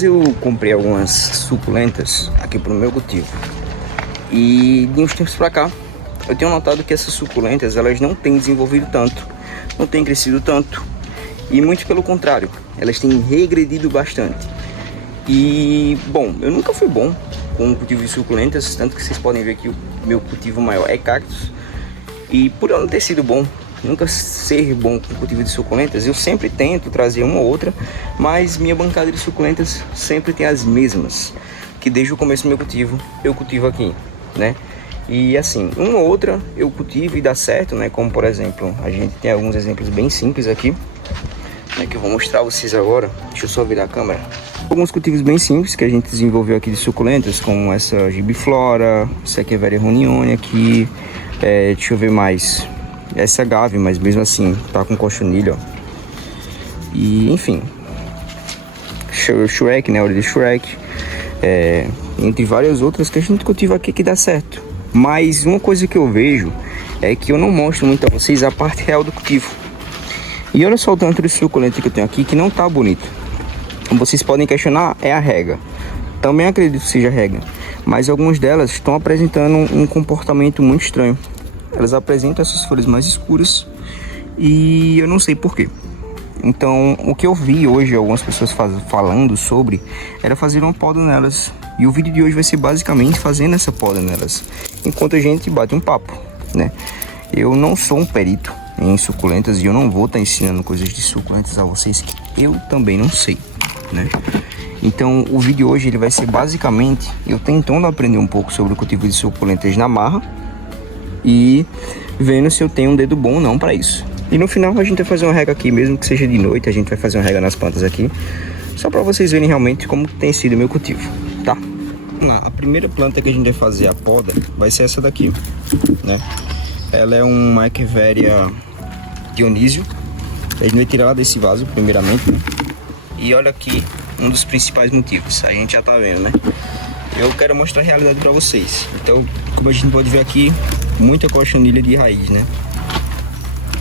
Eu comprei algumas suculentas aqui pro meu cultivo. E de uns tempos pra cá, eu tenho notado que essas suculentas, elas não têm desenvolvido tanto, não têm crescido tanto. E muito pelo contrário, elas têm regredido bastante. E, bom, eu nunca fui bom com o cultivo de suculentas, tanto que vocês podem ver que o meu cultivo maior é cactos. E por eu não ter sido bom, nunca ser bom com o cultivo de suculentas, eu sempre tento trazer uma ou outra, mas minha bancada de suculentas sempre tem as mesmas, que desde o começo do meu cultivo, eu cultivo aqui, né? E assim, uma ou outra eu cultivo e dá certo, né? Como por exemplo, a gente tem alguns exemplos bem simples aqui, né, que eu vou mostrar a vocês agora. Deixa eu só virar a câmera. Alguns cultivos bem simples que a gente desenvolveu aqui de suculentas, como essa gibiflora, Sakeveria runione aqui, deixa eu ver mais, essa agave, mas mesmo assim tá com cochonilha, ó. E enfim, Shrek, né, orelha de Shrek, entre várias outras que a gente cultiva aqui que dá certo. Mas uma coisa que eu vejo é que eu não mostro muito a vocês a parte real do cultivo. E olha só o tanto de suculenta que eu tenho aqui que não tá bonito. Como vocês podem questionar, é a rega. Também acredito que seja rega, mas algumas delas estão apresentando um comportamento muito estranho. Elas apresentam essas folhas mais escuras e eu não sei porquê. Então, o que eu vi hoje algumas pessoas falando sobre era fazer uma poda nelas. E o vídeo de hoje vai ser basicamente fazendo essa poda nelas, enquanto a gente bate um papo, né? Eu não sou um perito em suculentas e eu não vou estar ensinando coisas de suculentas a vocês que eu também não sei, né? Então, o vídeo hoje ele vai ser basicamente eu tentando aprender um pouco sobre o cultivo de suculentas na marra e vendo se eu tenho um dedo bom ou não para isso. E no final a gente vai fazer uma rega aqui, mesmo que seja de noite, a gente vai fazer uma rega nas plantas aqui, só para vocês verem realmente como tem sido o meu cultivo, tá? Vamos lá, a primeira planta que a gente vai fazer a poda vai ser essa daqui, né? Ela é uma Echeveria Dionísio. A gente vai tirar ela desse vaso primeiramente, né? E olha aqui um dos principais motivos, a gente já tá vendo, né? Eu quero mostrar a realidade para vocês. Então, como a gente pode ver aqui, muita cochonilha de raiz, né?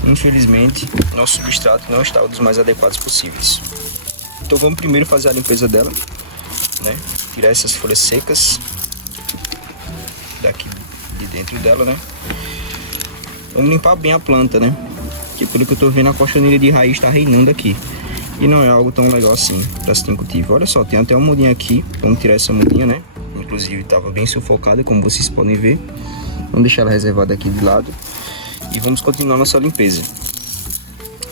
Infelizmente, nosso substrato não está dos mais adequados possíveis. Então vamos primeiro fazer a limpeza dela, né? Tirar essas folhas secas daqui de dentro dela, né? Vamos limpar bem a planta, né? Que pelo que eu tô vendo, a cochonilha de raiz está reinando aqui. E não é algo tão legal assim para se ter cultivo. Olha só, tem até uma mudinha aqui. Vamos tirar essa mudinha, né? Inclusive estava bem sufocada, como vocês podem ver. Vamos deixar ela reservada aqui de lado. E vamos continuar nossa limpeza.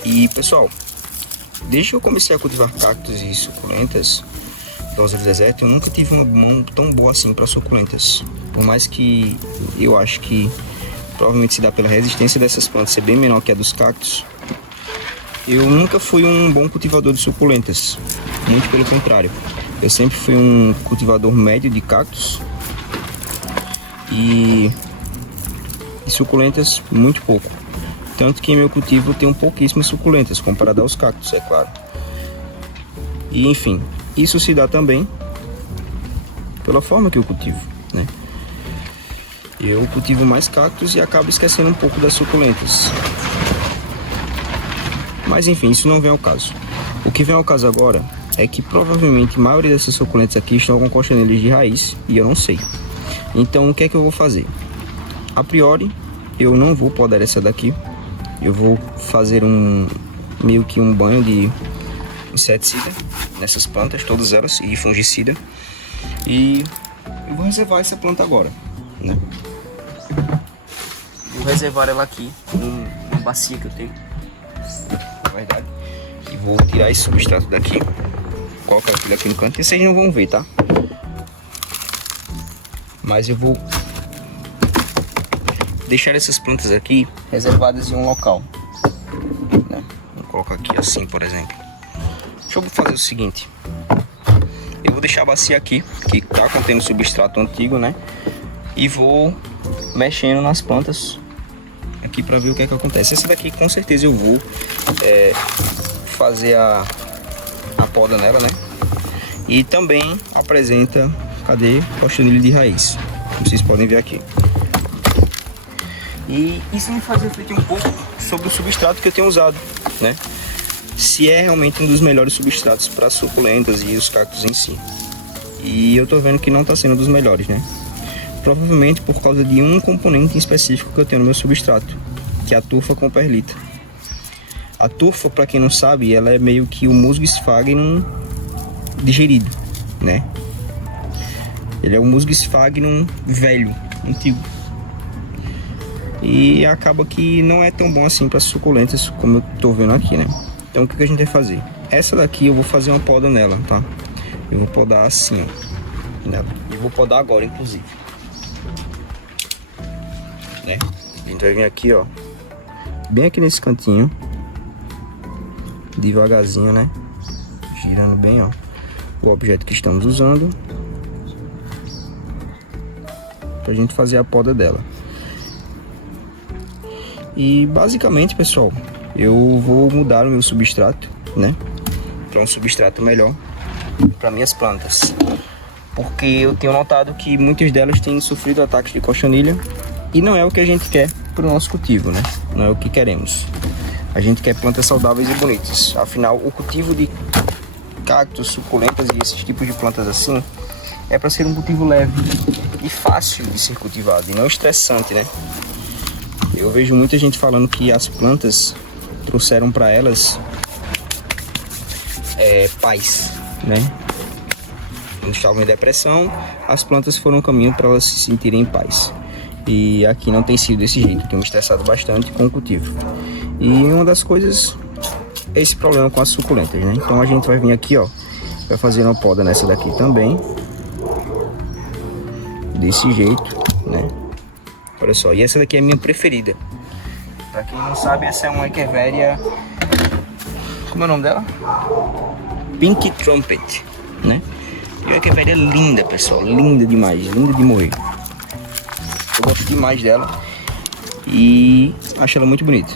E pessoal, desde que eu comecei a cultivar cactos e suculentas do deserto, eu nunca tive uma mão tão boa assim para suculentas. Por mais que eu acho que provavelmente se dá pela resistência dessas plantas ser bem menor que a dos cactos, eu nunca fui um bom cultivador de suculentas. Muito pelo contrário, eu sempre fui um cultivador médio de cactos e suculentas muito pouco. Tanto que em meu cultivo tem pouquíssimas suculentas comparado aos cactos, é claro. E enfim, isso se dá também pela forma que eu cultivo, né? Eu cultivo mais cactos e acabo esquecendo um pouco das suculentas. Mas enfim, isso não vem ao caso. O que vem ao caso agora é que provavelmente a maioria dessas suculentas aqui estão com cochonilhas de raiz e eu não sei. Então o que é que eu vou fazer? A priori, eu não vou podar essa daqui. Eu vou fazer meio que um banho de inseticida nessas plantas, todas elas, e fungicida. E eu vou reservar essa planta agora, né? Vou reservar ela aqui numa bacia que eu tenho, na verdade. E vou tirar esse substrato daqui, colocar aquilo aqui no canto, e vocês não vão ver, tá? Mas eu vou deixar essas plantas aqui reservadas em um local, né? Vou colocar aqui assim, por exemplo. Deixa eu fazer o seguinte. Eu vou deixar a bacia aqui, que tá contendo substrato antigo, né? E vou mexendo nas plantas aqui para ver o que é que acontece. Essa daqui com certeza eu vou fazer a poda nela, né? E também apresenta, cadê? Cochonilha de raiz, como vocês podem ver aqui. E isso me faz refletir um pouco sobre o substrato que eu tenho usado, né? se é realmente um dos melhores substratos para suculentas e os cactos em si. E eu tô vendo que não tá sendo um dos melhores, né? Provavelmente por causa de um componente em específico que eu tenho no meu substrato, que é a turfa com perlita. A turfa, para quem não sabe, ela é meio que o musgo sphagnum digerido, né? Ele é o musgo sphagnum velho, antigo. E acaba que não é tão bom assim para suculentas como eu tô vendo aqui, né? Então o que a gente vai fazer? Essa daqui eu vou fazer uma poda nela, tá? Eu vou podar assim, ó, nela. Eu vou podar agora, inclusive. Né? A gente vai vir aqui, ó, bem aqui nesse cantinho, devagarzinho, né? Girando bem, ó, o objeto que estamos usando, pra gente fazer a poda dela. E basicamente, pessoal, eu vou mudar o meu substrato, né, para um substrato melhor para minhas plantas, porque eu tenho notado que muitas delas têm sofrido ataques de cochonilha e não é o que a gente quer para o nosso cultivo, né? Não é o que queremos. A gente quer plantas saudáveis e bonitas. Afinal, o cultivo de cactos, suculentas e esses tipos de plantas assim é para ser um cultivo leve e fácil de ser cultivado e não estressante, né? Eu vejo muita gente falando que as plantas trouxeram para elas paz, né? Quando estavam em depressão, as plantas foram um caminho para elas se sentirem em paz. E aqui não tem sido desse jeito, tenho me estressado bastante com o cultivo. E uma das coisas é esse problema com as suculentas, né? Então a gente vai vir aqui, ó, vai fazer uma poda nessa daqui também, desse jeito, né? Olha só, e essa daqui é a minha preferida. Pra quem não sabe, essa é uma Echeveria, como é o nome dela? Pink Trumpet, né? E uma Echeveria linda, pessoal, linda demais, linda de morrer. Eu gosto demais dela e acho ela muito bonita.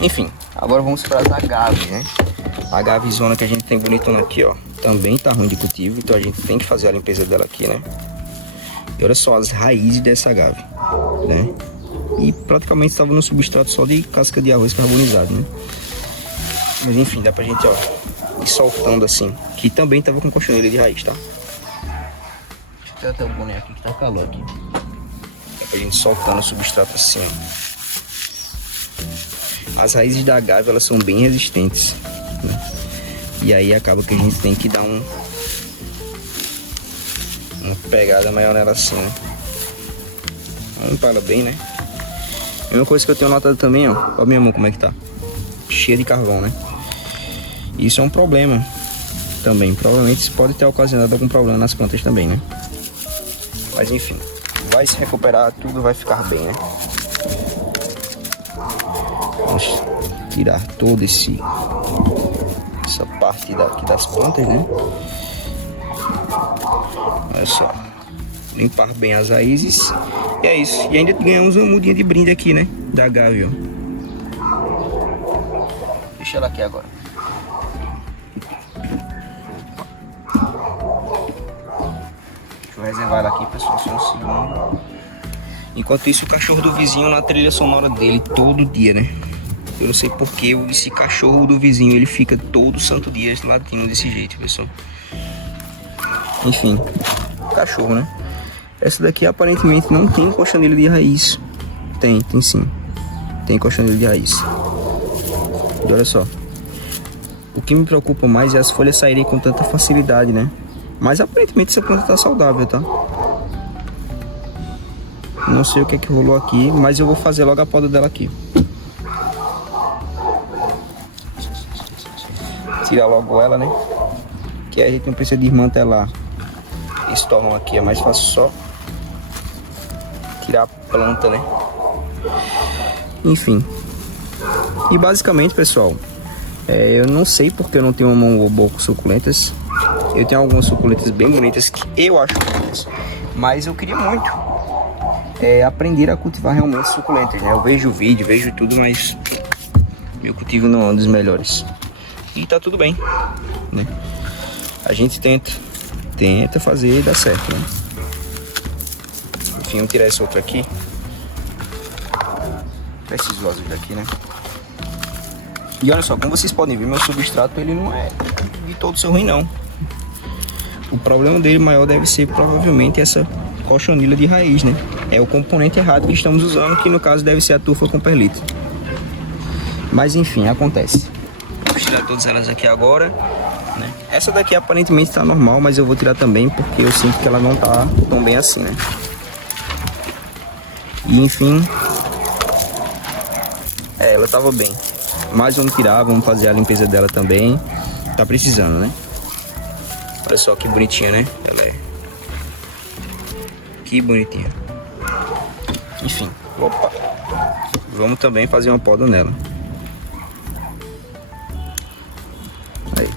Enfim, agora vamos para as agaves, né? A agavezona que a gente tem bonitona aqui, ó, também tá ruim de cultivo, então a gente tem que fazer a limpeza dela aqui, né? E olha só as raízes dessa agave, né? E praticamente estava no substrato só de casca de arroz carbonizado, né? Mas enfim, dá pra gente, ó, ir soltando assim. Que também tava com cochonilha de raiz, tá? Deixa eu até o boné aqui que tá calor aqui. Dá pra gente soltando o substrato assim, ó. As raízes da agave, elas são bem resistentes, né? E aí acaba que a gente tem que dar uma pegada maior nela assim, né? Vamos limpar ela bem, né? A mesma coisa que eu tenho notado também, ó. Olha minha mão como é que tá. Cheia de carvão, né? Isso é um problema também. Provavelmente isso pode ter ocasionado algum problema nas plantas também, né? Mas enfim, vai se recuperar, tudo vai ficar bem, né? Vamos tirar toda essa parte daqui das plantas, né? Olha só, limpar bem as raízes. E é isso. E ainda ganhamos uma mudinha de brinde aqui, né? Da agave, ó. Deixa ela aqui agora. Deixa eu reservar ela aqui, pessoal, só um segundo. Enquanto isso, o cachorro do vizinho na trilha sonora dele todo dia, né? Eu não sei porque esse cachorro do vizinho, ele fica todo santo dia latindo desse jeito, pessoal. Enfim, cachorro, né? Essa daqui aparentemente não tem cochonilha de raiz. Tem sim. Tem cochonilha de raiz. E olha só. O que me preocupa mais é as folhas saírem com tanta facilidade, né? Mas aparentemente essa planta tá saudável, tá? Não sei o que rolou aqui, mas eu vou fazer logo a poda dela aqui. Tirar logo ela, né? Que a gente não precisa desmantelar esse torrão aqui, é mais fácil só tirar a planta, né? Enfim. E basicamente, pessoal, eu não sei porque eu não tenho uma mão boa com suculentas. Eu tenho algumas suculentas bem bonitas que eu acho bonitas, mas eu queria muito aprender a cultivar realmente suculentas, né? Eu vejo o vídeo, vejo tudo, mas meu cultivo não é um dos melhores. E tá tudo bem, né? A gente tenta fazer e dá certo, né? Enfim, vamos tirar essa outra aqui. Tirar esses vasos daqui, né? E olha só, como vocês podem ver, meu substrato ele não é de todo seu ruim não. O problema dele maior deve ser provavelmente essa cochonilha de raiz, né? É o componente errado que estamos usando, que no caso deve ser a tufa com perlita. Mas enfim, acontece. Vou tirar todas elas aqui agora, né? Essa daqui aparentemente está normal, mas eu vou tirar também porque eu sinto que ela não tá tão bem assim, né? E enfim, ela tava bem. Mas vamos tirar, vamos fazer a limpeza dela também. Tá precisando, né? Olha só que bonitinha, né? Ela é. Que bonitinha. Enfim, opa. Vamos também fazer uma poda nela. Aí.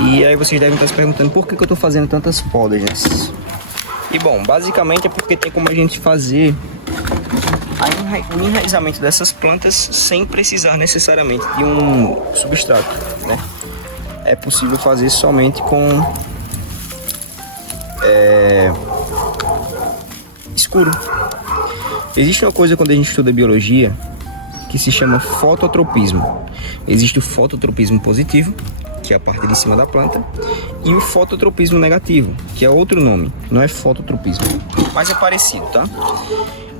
E aí vocês devem estar se perguntando por que eu tô fazendo tantas podas, né? E bom, basicamente é porque tem como a gente fazer o enraizamento dessas plantas sem precisar necessariamente de um substrato, né? É possível fazer somente com escuro. Existe uma coisa quando a gente estuda biologia que se chama fototropismo. Existe o fototropismo positivo, que é a parte de cima da planta, e o fototropismo negativo, que é outro nome, não é fototropismo, mas é parecido, tá?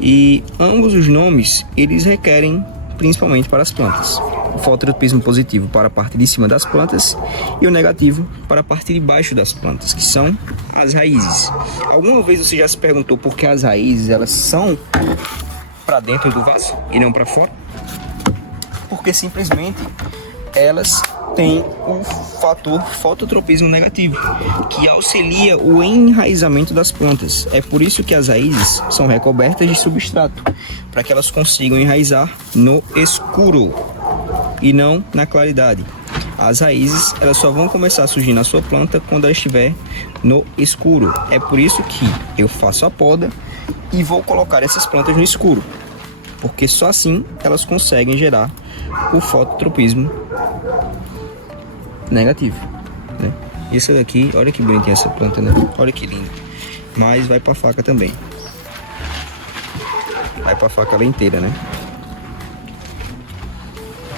E ambos os nomes, eles requerem principalmente para as plantas. O fototropismo positivo para a parte de cima das plantas e o negativo para a parte de baixo das plantas, que são as raízes. Alguma vez você já se perguntou por que as raízes elas são para dentro do vaso e não para fora? Porque simplesmente elas têm o fator fototropismo negativo, que auxilia o enraizamento das plantas. É por isso que as raízes são recobertas de substrato, para que elas consigam enraizar no escuro e não na claridade. As raízes elas só vão começar a surgir na sua planta quando ela estiver no escuro. É por isso que eu faço a poda e vou colocar essas plantas no escuro, porque só assim elas conseguem gerar o fototropismo negativo, né? E essa daqui, olha que bonitinha essa planta, né? Olha que linda. Mas vai pra faca também. Vai pra faca ela inteira, né?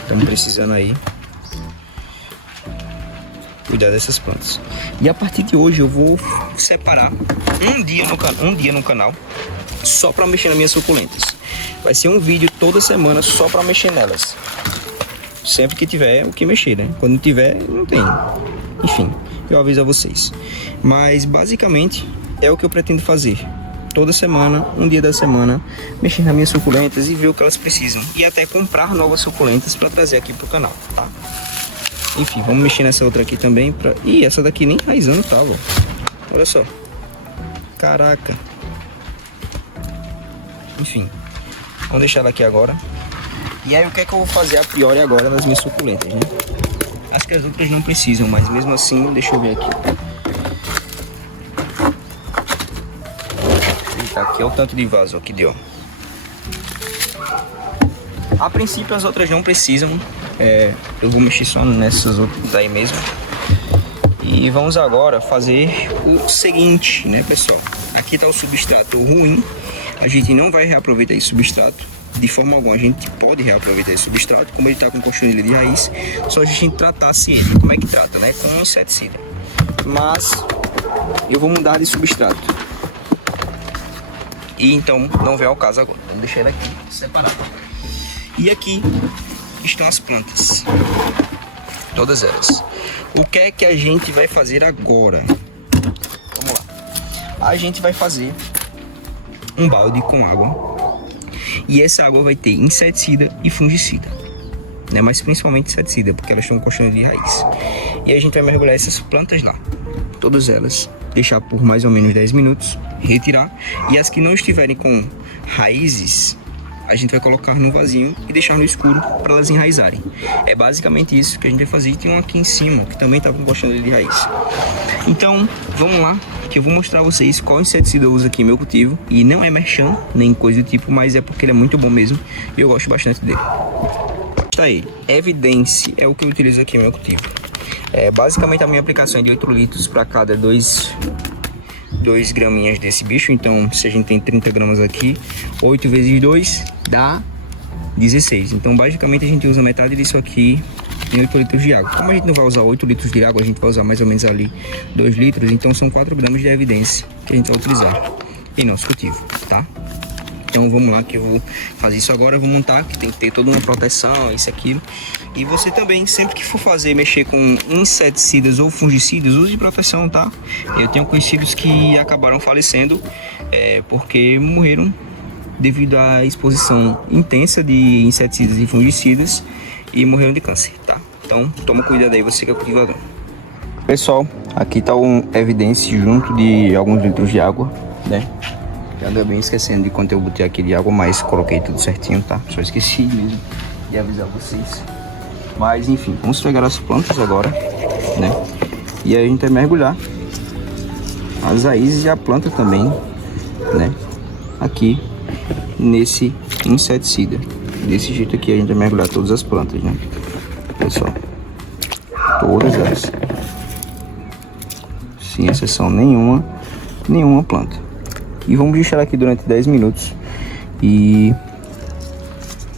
Estamos precisando aí cuidar dessas plantas. E a partir de hoje eu vou separar um dia no canal só para mexer nas minhas suculentas. Vai ser um vídeo toda semana só para mexer nelas. Sempre que tiver o que mexer, né? Quando não tiver, não tem. Enfim, eu aviso a vocês. Mas basicamente é o que eu pretendo fazer. Toda semana, um dia da semana, mexer nas minhas suculentas e ver o que elas precisam. E até comprar novas suculentas para trazer aqui pro canal, tá? Enfim, vamos mexer nessa outra aqui também. Ih, essa daqui nem enraizando tava. Olha só. Caraca. Enfim, vamos deixar ela aqui agora. E aí o que é que eu vou fazer a priori agora nas minhas suculentas, né? Acho que as outras não precisam, mas mesmo assim, deixa eu ver aqui. Eita, aqui é o tanto de vaso ó, que deu. A princípio as outras não precisam. Eu vou mexer só nessas outras aí mesmo. E vamos agora fazer o seguinte, né, pessoal? Aqui tá o substrato ruim. A gente não vai reaproveitar esse substrato de forma alguma. A gente pode reaproveitar esse substrato, como ele tá com cochonilha de raiz, só a gente tratasse ele. Como é que trata, né? Com inseticida. Mas eu vou mudar de substrato. E então não vem ao caso agora. Vamos deixar ele aqui separado. E aqui estão as plantas. Todas elas. O que é que a gente vai fazer agora? Vamos lá. A gente vai fazer um balde com água. E essa água vai ter inseticida e fungicida, né? Mas principalmente inseticida, porque elas estão com cochonilha de raiz. E a gente vai mergulhar essas plantas lá, todas elas, deixar por mais ou menos 10 minutos, retirar. E as que não estiverem com raízes, a gente vai colocar no vasinho e deixar no escuro para elas enraizarem. É basicamente isso que a gente vai fazer. E tem um aqui em cima que também está com cochonilha de raiz. Então, vamos lá, que eu vou mostrar a vocês qual inseticida eu uso aqui em meu cultivo. E não é merchan, nem coisa do tipo, mas é porque ele é muito bom mesmo e eu gosto bastante dele. Está aí, Evidence é o que eu utilizo aqui em meu cultivo. Basicamente a minha aplicação é de 8 litros para cada 2 graminhas desse bicho. Então, se a gente tem 30 gramas aqui, 8 vezes 2 dá 16. Então, basicamente a gente usa metade disso aqui em 8 litros de água. Como a gente não vai usar 8 litros de água, a gente vai usar mais ou menos ali 2 litros, então são 4 gramas de evidência que a gente vai utilizar em nosso cultivo, tá? Então vamos lá que eu vou fazer isso agora, eu vou montar, que tem que ter toda uma proteção, isso aqui. E você também, sempre que for mexer com inseticidas ou fungicidas, use de proteção, tá? Eu tenho conhecidos que acabaram falecendo porque morreram devido à exposição intensa de inseticidas e fungicidas e morreram de câncer, tá? Então toma cuidado aí, você que é cultivador. Pessoal, aqui tá um evidência junto de alguns litros de água, né? Eu acabei esquecendo de quanto eu botei aqui de água, mas coloquei tudo certinho, tá? Só esqueci mesmo de avisar vocês. Mas enfim, vamos pegar as plantas agora, né? E aí a gente vai mergulhar as raízes e a planta também, né? Aqui nesse inseticida. Desse jeito aqui a gente vai mergulhar todas as plantas, né? Pessoal, todas elas. Sem exceção nenhuma planta. E vamos deixar aqui durante 10 minutos e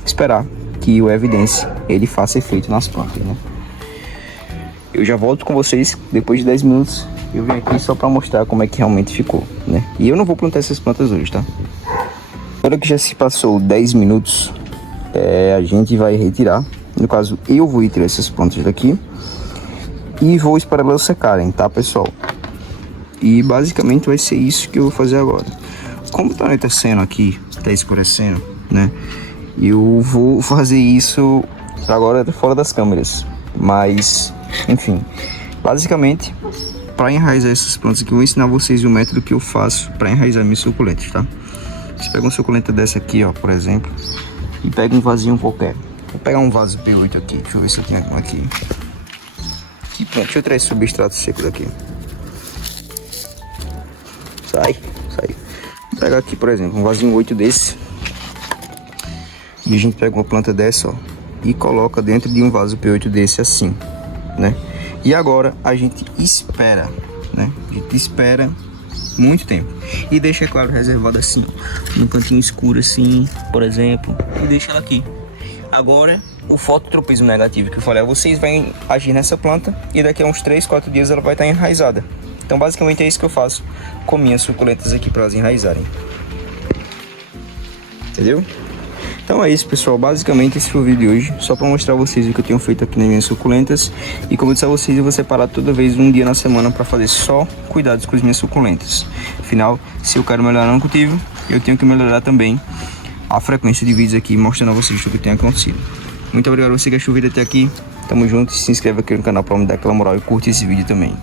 esperar que o evidência ele faça efeito nas plantas, né? Eu já volto com vocês depois de 10 minutos. Eu vim aqui só para mostrar como é que realmente ficou, né? E eu não vou plantar essas plantas hoje, tá? Agora que já se passou 10 minutos, a gente vai retirar. No caso, eu vou retirar essas plantas daqui e vou esperar elas secarem, tá, pessoal? E basicamente vai ser isso que eu vou fazer agora. Como tá anoitecendo aqui, tá escurecendo, né? Eu vou fazer isso agora fora das câmeras. Mas, enfim, basicamente, para enraizar essas plantas aqui, eu vou ensinar vocês o método que eu faço para enraizar minhas suculentas, tá? Você pega uma suculenta dessa aqui, ó, por exemplo, e pega um vasinho qualquer. Vou pegar um vaso P8 aqui, deixa eu ver se eu tenho algum aqui. Aqui, pronto, deixa eu tirar esse substrato seco daqui. Sai. Vou pegar aqui, por exemplo, um vasinho 8 desse. E a gente pega uma planta dessa, ó, e coloca dentro de um vaso P8 desse assim, né? E agora a gente espera, né? A gente espera muito tempo. E deixa, é claro, reservado assim, num cantinho escuro assim, por exemplo. E deixa ela aqui. Agora, o fototropismo negativo que eu falei a vocês vai agir nessa planta. E daqui a uns 3, 4 dias ela vai estar enraizada. Então basicamente é isso que eu faço com minhas suculentas aqui para elas enraizarem. Entendeu? Então é isso, pessoal, basicamente esse foi o vídeo de hoje, só para mostrar a vocês o que eu tenho feito aqui nas minhas suculentas. E como eu disse a vocês, eu vou separar toda vez um dia na semana para fazer só cuidados com as minhas suculentas. Afinal, se eu quero melhorar no cultivo, eu tenho que melhorar também a frequência de vídeos aqui, mostrando a vocês o que tem acontecido. Muito obrigado a você que achou o vídeo até aqui, tamo junto, se inscreve aqui no canal para me dar aquela moral e curte esse vídeo também.